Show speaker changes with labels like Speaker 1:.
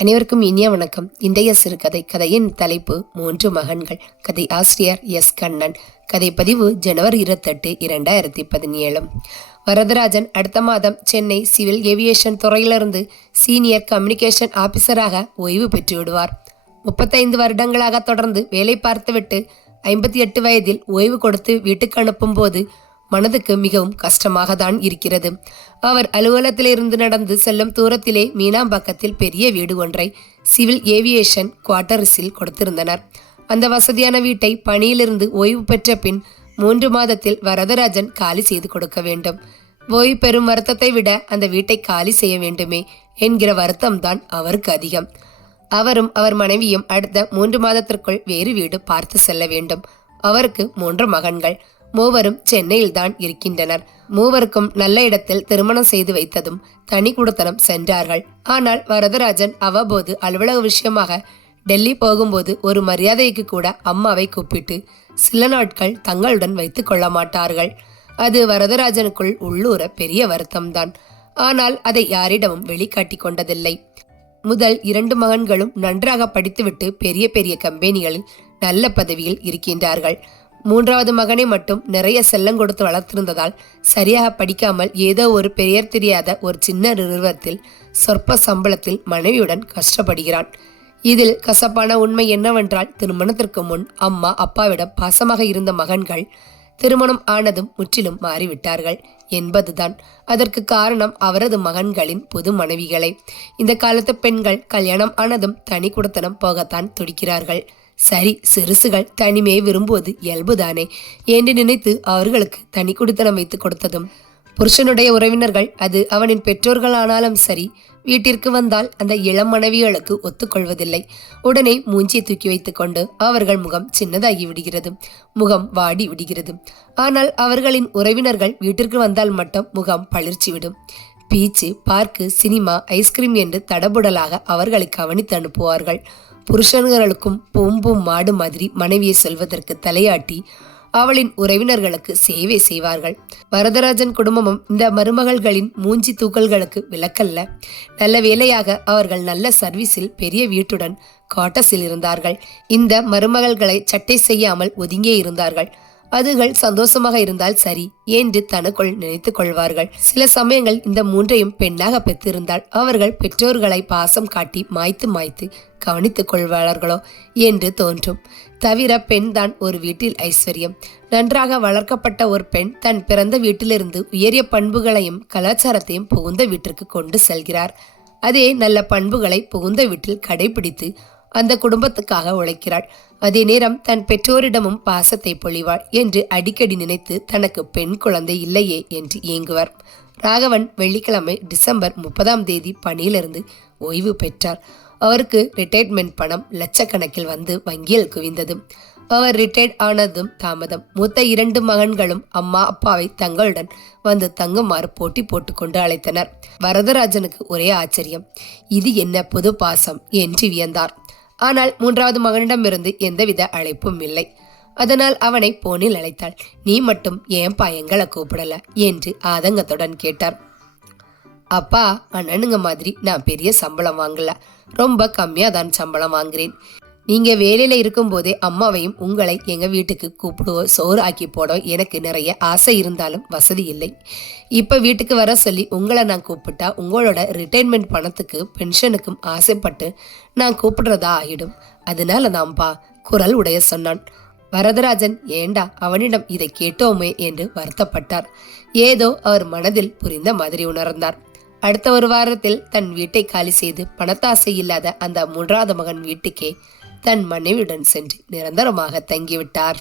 Speaker 1: அனைவருக்கும் இனிய வணக்கம். இன்றைய சிறுகதை கதையின் தலைப்பு மூன்று மகன்கள். கதை ஆசிரியர் எஸ். கண்ணன். கதை பதிவு ஜனவரி இருபத்தெட்டு இரண்டாயிரத்தி பதினேழு. வரதராஜன் அடுத்த மாதம் சென்னை சிவில் ஏவியேஷன் துறையிலிருந்து சீனியர் கம்யூனிகேஷன் ஆபீசராக ஓய்வு பெற்று விடுவார் முப்பத்தைந்து வருடங்களாக தொடர்ந்து வேலை பார்த்துவிட்டு ஐம்பத்தி எட்டு வயதில் ஓய்வு கொடுத்து வீட்டுக்கு அனுப்பும் போது மனதுக்கு மிகவும் கஷ்டமாக தான் இருக்கிறது. அவர் அலுவலகத்திலிருந்து நடந்து செல்லும் தூரத்திலே மீனாம்பாக்கத்தில் பெரிய வீடு ஒன்றை சிவில் ஏவியேஷன் குவார்ட்டர்ஸில் கொடுத்திருந்தனர். அந்த வசதியான வீட்டை பணியிலிருந்து ஓய்வு பெற்ற பின் மூன்று மாதத்தில் வரதராஜன் காலி செய்து கொடுக்க வேண்டும். ஓய்வு பெறும் வருத்தத்தை விட அந்த வீட்டை காலி செய்ய வேண்டுமே என்கிற வருத்தம் தான் அவருக்கு அதிகம். அவரும் அவர் மனைவியும் அடுத்த மூன்று மாதத்திற்குள் வேறு வீடு பார்த்து செல்ல வேண்டும். அவருக்கு மூன்று மகன்கள். மூவரும் சென்னையில் தான் இருக்கின்றனர். மூவருக்கும் நல்ல இடத்தில் திருமணம் செய்து வைத்ததும் தனி குடத்தனம் சென்றார்கள். ஆனால் வரதராஜன் அவ்வப்போது அலுவலக விஷயமாக டெல்லி போகும்போது ஒரு மரியாதைக்கு கூட அம்மாவை கூப்பிட்டு சில நாட்கள் தங்களுடன் வைத்து கொள்ள மாட்டார்கள். அது வரதராஜனுக்குள் உள்ளூர பெரிய வருத்தம்தான். ஆனால் அதை யாரிடமும் வெளிக்காட்டி கொண்டதில்லை. முதல் இரண்டு மகன்களும் நன்றாக படித்துவிட்டு பெரிய பெரிய கம்பெனிகளில் நல்ல பதவியில் இருக்கின்றார்கள். மூன்றாவது மகனை மட்டும் நிறைய செல்லம் கொடுத்து வளர்த்திருந்ததால் சரியாக படிக்காமல் ஏதோ ஒரு பெயர் தெரியாத ஒரு சின்ன நிறுவனத்தில் சொற்ப சம்பளத்தில் மனைவியுடன் கஷ்டப்படுகிறான். இதில் கசப்பான உண்மை என்னவென்றால் திருமணத்திற்கு முன் அம்மா அப்பாவிடம் பாசமாக இருந்த மகன்கள் திருமணம் ஆனதும் முற்றிலும் மாறிவிட்டார்கள் என்பதுதான். அதற்கு காரணம் அவரது மகன்களின் புது மனைவிகளை. இந்த காலத்து பெண்கள் கல்யாணம் ஆனதும் தனி குடத்தனம் போகத்தான் துடிக்கிறார்கள். சரி சிறுசுகள் தனிமையை விரும்புவது இயல்புதானே? என்று நினைத்து அவர்களுக்கு தனி குடித்தனம் வைத்து கொடுத்ததும் புருஷனுடைய உறவினர்கள் அது அவனின் பெற்றோர்களானாலும் சரி வீட்டிற்கு வந்தால் அந்த இளம் மனைவிகளுக்கு ஒத்துக்கொள்வதில்லை. உடனே மூஞ்சியை தூக்கி வைத்துக்கொண்டு அவர்கள் முகம் சின்னதாகி விடுகிறது முகம் வாடி விடுகிறது. ஆனால் அவர்களின் உறவினர்கள் வீட்டிற்கு வந்தால் மட்டும் முகம் பளிர்ச்சி விடும் பீச்சு பார்க்கு சினிமா ஐஸ்கிரீம் என்று தடபுடலாக அவர்களை கவனித்து அனுப்புவார்கள். புருஷன்களுக்கும் பொம்பும் மாடு மாதிரி மனைவியை செல்வதற்கு தலையாட்டி அவளின் உறவினர்களுக்கு சேவை செய்வார்கள். வரதராஜன் குடும்பமும் இந்த மருமகள்களின் மூஞ்சி தூக்கல்களுக்கு விலக்கல்ல நல்ல வேலையாக அவர்கள் நல்ல சர்வீஸில் பெரிய வீட்டுடன் காட்டஸில் இருந்தார்கள். இந்த மருமகள்களை சட்டை செய்யாமல் ஒதுங்கே இருந்தார்கள். அதுகள் சந்தோஷமாக இருந்தால் சரி என்று தனக்குள் நினைத்துக் கொள்வார்கள். சில சமயங்கள் இந்த மூன்றையும் பெண்ணாக பெற்றிருந்தால் அவர்கள் பெற்றோர்களை பாசம் காட்டி மாய்த்து மாய்த்து கவனித்துக் கொள்வார்களோ என்று தோன்றும். தவிர பெண் தான் ஒரு வீட்டில் ஐஸ்வர்யம். நன்றாக வளர்க்கப்பட்ட ஒரு பெண் தன் பிறந்த வீட்டிலிருந்து உயரிய பண்புகளையும் கலாச்சாரத்தையும் புகுந்த வீட்டிற்கு கொண்டு செல்கிறார். அதே நல்ல பண்புகளை புகுந்த வீட்டில் கடைபிடித்து அந்த குடும்பத்துக்காக உழைக்கிறாள். அதே நேரம் தன் பெற்றோரிடமும் பாசத்தை பொழிவாள் என்று அடிக்கடி நினைத்து தனக்கு பெண் குழந்தை இல்லையே என்று ஏங்குவார். ராகவன் வெள்ளிக்கிழமை டிசம்பர் முப்பதாம் தேதி பணியிலிருந்து ஓய்வு பெற்றார். அவருக்கு ரிட்டையர்மெண்ட் பணம் லட்சக்கணக்கில் வந்து வங்கியில் குவிந்தது. அவர் ரிட்டையர்ட் ஆனதும் தாமதம். மூத்த இரண்டு மகன்களும் அம்மா அப்பாவை தங்களுடன் வந்து தங்குமாறு போட்டி போட்டுக்கொண்டு அழைத்தனர். வரதராஜனுக்கு ஒரே ஆச்சரியம். இது என்ன புது பாசம் என்று வியந்தார். ஆனால் மூன்றாவது மகனிடமிருந்து எந்தவித அழைப்பும் இல்லை. அதனால் அவனை போனில் அழைத்தாள். நீ மட்டும் ஏன் பயங்களை கூப்பிடல? என்று ஆதங்கத்துடன் கேட்டார். அப்பா அண்ணனுங்க மாதிரி நான் பெரிய சம்பளம் வாங்கல. ரொம்ப கம்மியாக தான் சம்பளம் வாங்குறேன். நீங்க வேலையில இருக்கும்போதே அம்மாவையும் உங்களை எங்க வீட்டுக்கு கூப்பிடுவோம் சோறு ஆக்கி போட எனக்கு நிறைய ஆசை இருந்தாலும் வசதி இல்லை. இப்ப வீட்டுக்கு வர சொல்லி உங்களை நான் கூப்பிட்டா உங்களோட ரிட்டைர்மெண்ட் பணத்துக்கு பென்ஷனுக்கும் ஆசைப்பட்டு நான் கூப்பிடுறதா ஆகிடும் அதனால தான்ப்பா குரல் உடைய சொன்னான். வரதராஜன் ஏண்டா அவனிடம் இதை கேட்டோமே? என்று வருத்தப்பட்டார். ஏதோ அவர் மனதில் புரிந்த மாதிரி உணர்ந்தார். அடுத்த ஒரு வாரத்தில் தன் வீட்டை காலி செய்து பணத்தாசை இல்லாத அந்த மூன்றாவது மகன் வீட்டுக்கே தன் மனைவியுடன் சென்று நிரந்தரமாக தங்கிவிட்டார்.